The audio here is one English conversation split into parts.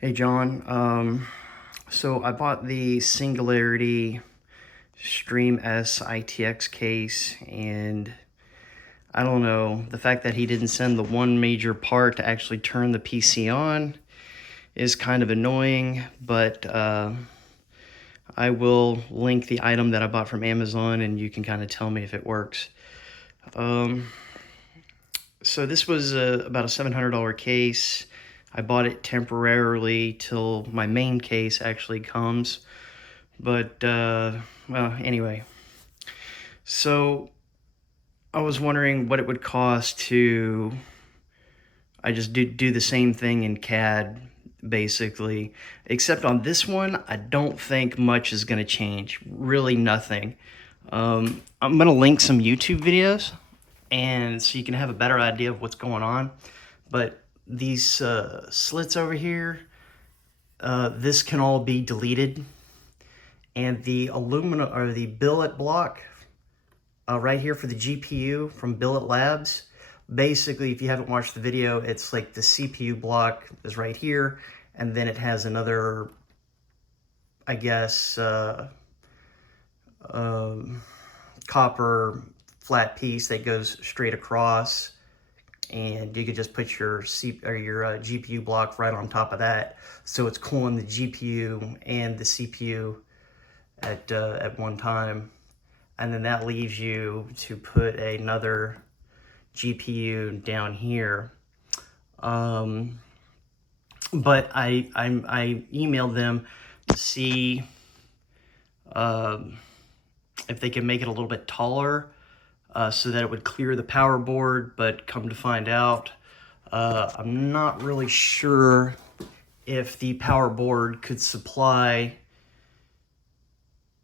Hey John, so I bought the Singularity Stream S ITX case, and I don't know, the fact that he didn't send the one major part to actually turn the PC on is kind of annoying, but I will link the item that I bought from Amazon and you can kind of tell me if it works. So this was about a $700 case. I bought it temporarily till my main case actually comes. But, well, anyway. So, I was wondering what it would cost to, I just do the same thing in CAD, basically. Except on this one, I don't think much is going to change. Really nothing. I'm going to link some YouTube videos, and so you can have a better idea of what's going on. But these slits over here, this can all be deleted. And the aluminum, or the billet block right here for the GPU from Billet Labs, basically, if you haven't watched the video, it's like the CPU block is right here, and then it has another, I guess, copper flat piece that goes straight across, and you could just put your GPU block right on top of that, so it's cooling the GPU and the CPU at one time. And then that leaves you to put another GPU down here. But I emailed them to see if they could make it a little bit taller so that it would clear the power board, but come to find out, I'm not really sure if the power board could supply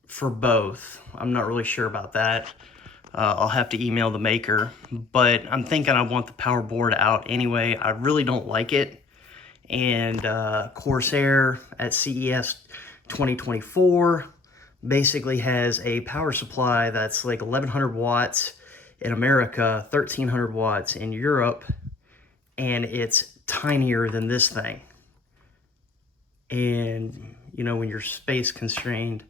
for both. I'm not really sure about that. I'll have to email the maker, but I'm thinking I want the power board out anyway. I really don't like it. And Corsair at CES 2024 basically has a power supply that's like 1100 watts in America, 1300 watts in Europe, and it's tinier than this thing. And, you know, when you're space constrained,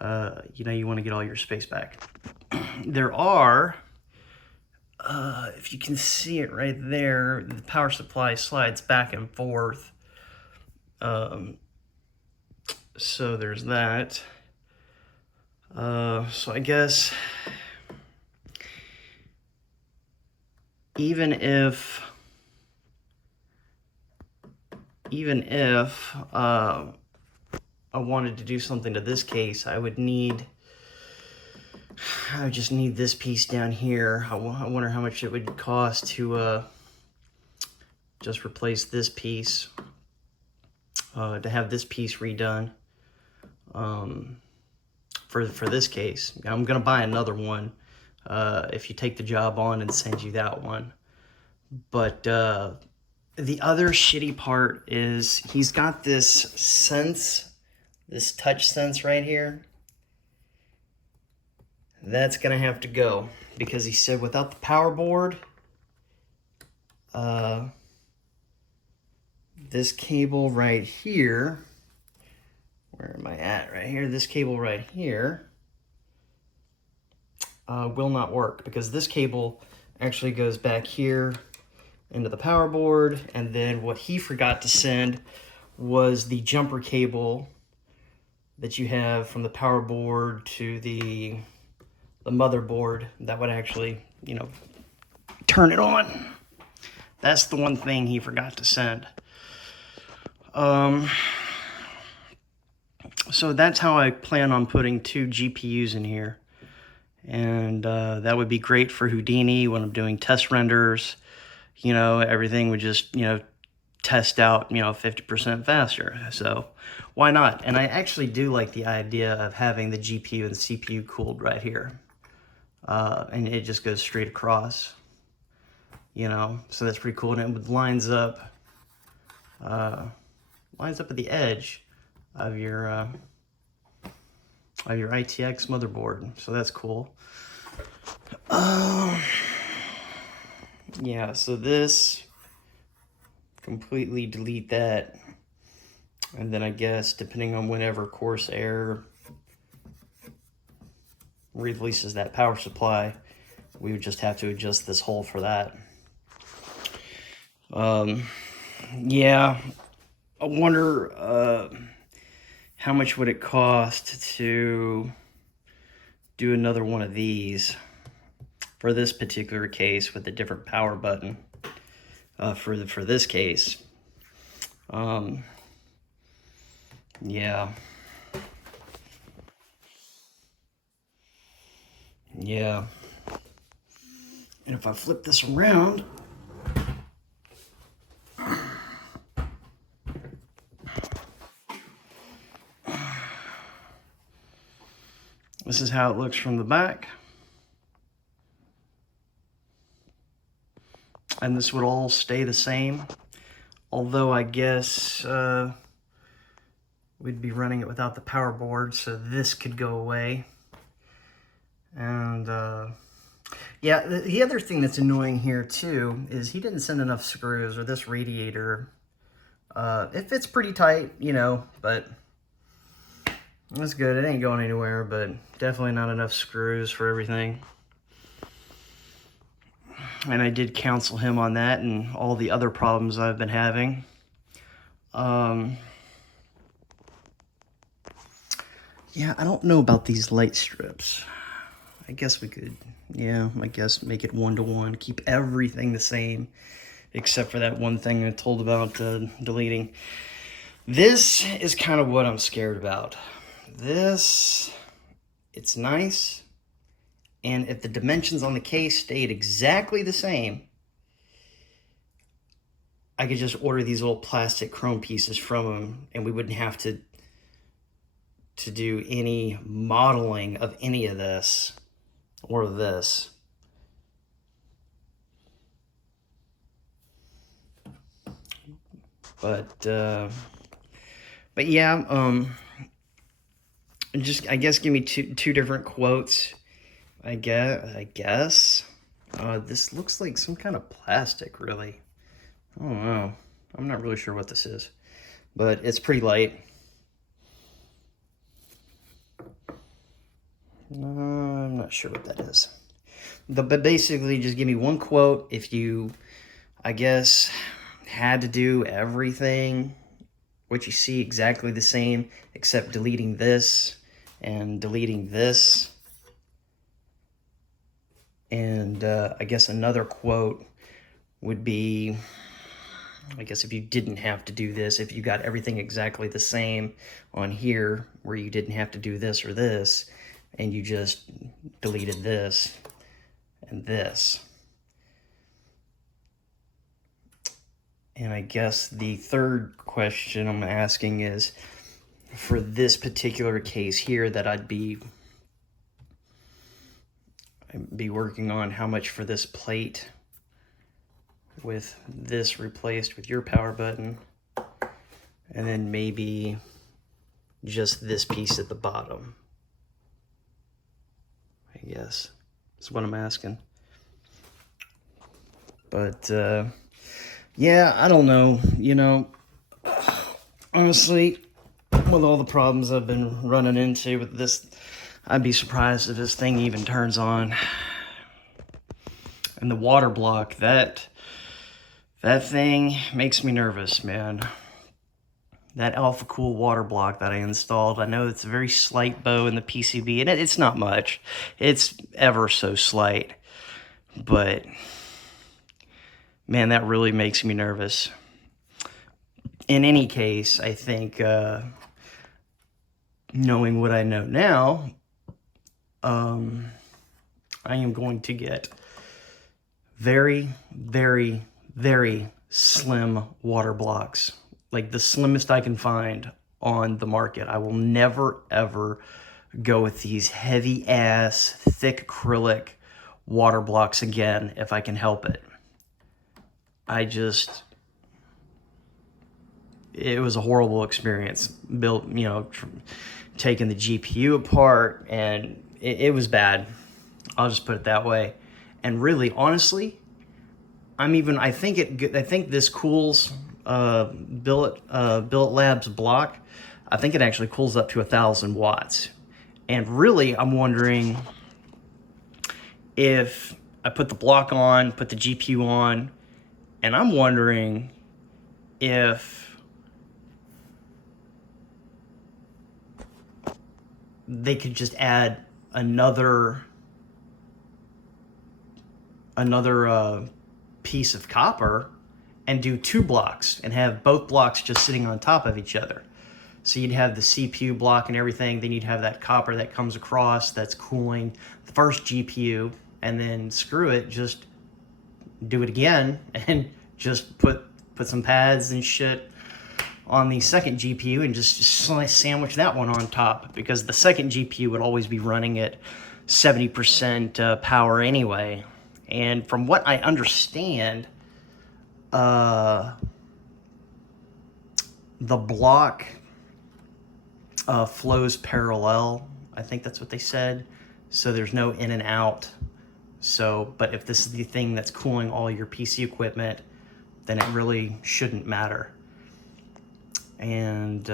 you know, you want to get all your space back. There are, if you can see it right there, the power supply slides back and forth. So there's that. So I guess even if I wanted to do something to this case, I would just need this piece down here. I wonder how much it would cost to just replace this piece, to have this piece redone for this case. I'm gonna buy another one if you take the job on and send you that one. But the other shitty part is he's got this sense, this touch sense right here. That's gonna have to go because he said without the power board, this cable right here, where am I at? Right here, this cable right here will not work because this cable actually goes back here into the power board, and then what he forgot to send was the jumper cable that you have from the power board to the motherboard that would actually, you know, turn it on. That's the one thing he forgot to send. So that's how I plan on putting 2 GPUs in here. And that would be great for Houdini when I'm doing test renders. You know, everything would just, you know, test out, you know, 50% faster. So why not? And I actually do like the idea of having the GPU and the CPU cooled right here. And it just goes straight across, you know, so that's pretty cool. And it lines up at the edge of your ITX motherboard, so that's cool. Yeah, so this, completely delete that. And then I guess depending on whenever Corsair releases that power supply, we would just have to adjust this hole for that. Yeah, I wonder how much would it cost to do another one of these for this particular case with a different power button for this case. Yeah. Yeah. And if I flip this around, this is how it looks from the back. And this would all stay the same. Although I guess we'd be running it without the power board, so this could go away. And yeah, the other thing that's annoying here too is he didn't send enough screws, or this radiator. It fits pretty tight, you know, but that's good. It ain't going anywhere, but definitely not enough screws for everything. And I did counsel him on that and all the other problems I've been having. Yeah, I don't know about these light strips. I guess we could, yeah, I guess make it 1-to-1, keep everything the same, except for that one thing I told about deleting. This is kind of what I'm scared about. This, it's nice, and if the dimensions on the case stayed exactly the same, I could just order these little plastic chrome pieces from them, and we wouldn't have to do any modeling of any of this or this. But yeah, just I guess give me two different quotes. I guess. This looks like some kind of plastic, really. I don't know. I'm not really sure what this is, but it's pretty light. I'm not sure what that is. But basically, just give me one quote. If you, I guess, had to do everything, what you see exactly the same, except deleting this and deleting this. And I guess another quote would be, I guess if you didn't have to do this, if you got everything exactly the same on here, where you didn't have to do this or this, and you just deleted this and this. And I guess the third question I'm asking is, for this particular case here that I'd be working on, how much for this plate with this replaced with your power button, and then maybe just this piece at the bottom. I guess that's what I'm asking. But yeah, I don't know, you know, honestly, with all the problems I've been running into with this, I'd be surprised if this thing even turns on. And the water block, that thing makes me nervous, man. That AlphaCool water block that I installed, I know it's a very slight bow in the PCB, and it's not much. It's ever so slight. But, man, that really makes me nervous. In any case, I think, knowing what I know now, I am going to get very, very, very slim water blocks. Like the slimmest I can find on the market. I will never, ever go with these heavy-ass, thick acrylic water blocks again if I can help it. It was a horrible experience. Built, you know, taking the GPU apart, and it was bad. I'll just put it that way. And really, honestly, I think this cools Billet Labs block, I think it actually cools up to 1,000 watts. And really, I'm wondering if I put the block on, put the GPU on, and I'm wondering if they could just add another piece of copper and do 2 blocks and have both blocks just sitting on top of each other. So you'd have the CPU block and everything, then you'd have that copper that comes across that's cooling the first GPU, and then screw it, just do it again and just put some pads and shit on the second GPU and just sandwich that one on top, because the second GPU would always be running at 70% power anyway. And from what I understand, the block flows parallel. I think that's what they said. So there's no in and out. So, but if this is the thing that's cooling all your PC equipment, then it really shouldn't matter. And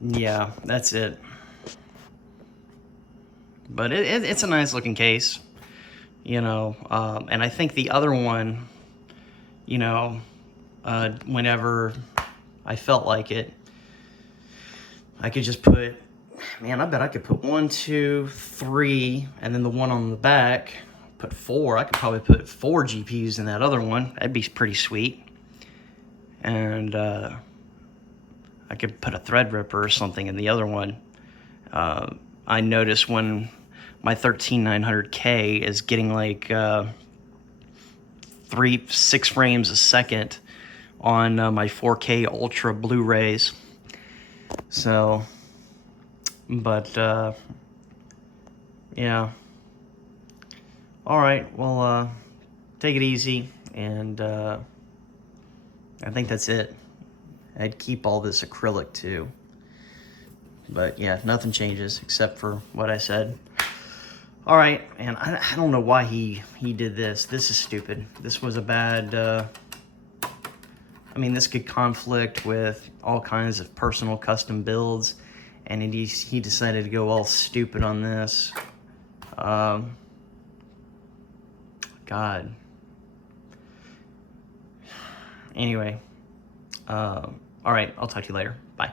yeah, that's it. But it's a nice looking case, you know. And I think the other one, you know, whenever I felt like it, I could just put, man, I bet I could put 1, 2, 3, and then the one on the back, put 4. I could probably put 4 GPUs in that other one. That'd be pretty sweet. And I could put a Threadripper or something in the other one. I noticed when my 13900K is getting like 6 frames a second on my 4K Ultra Blu-rays. So, but yeah. All right, well, take it easy, and I think that's it. I'd keep all this acrylic too. But yeah, nothing changes except for what I said. All right, and I don't know why he did this. This is stupid. This was a bad, I mean, this could conflict with all kinds of personal custom builds, and he decided to go all stupid on this. God. Anyway, all right, I'll talk to you later. Bye.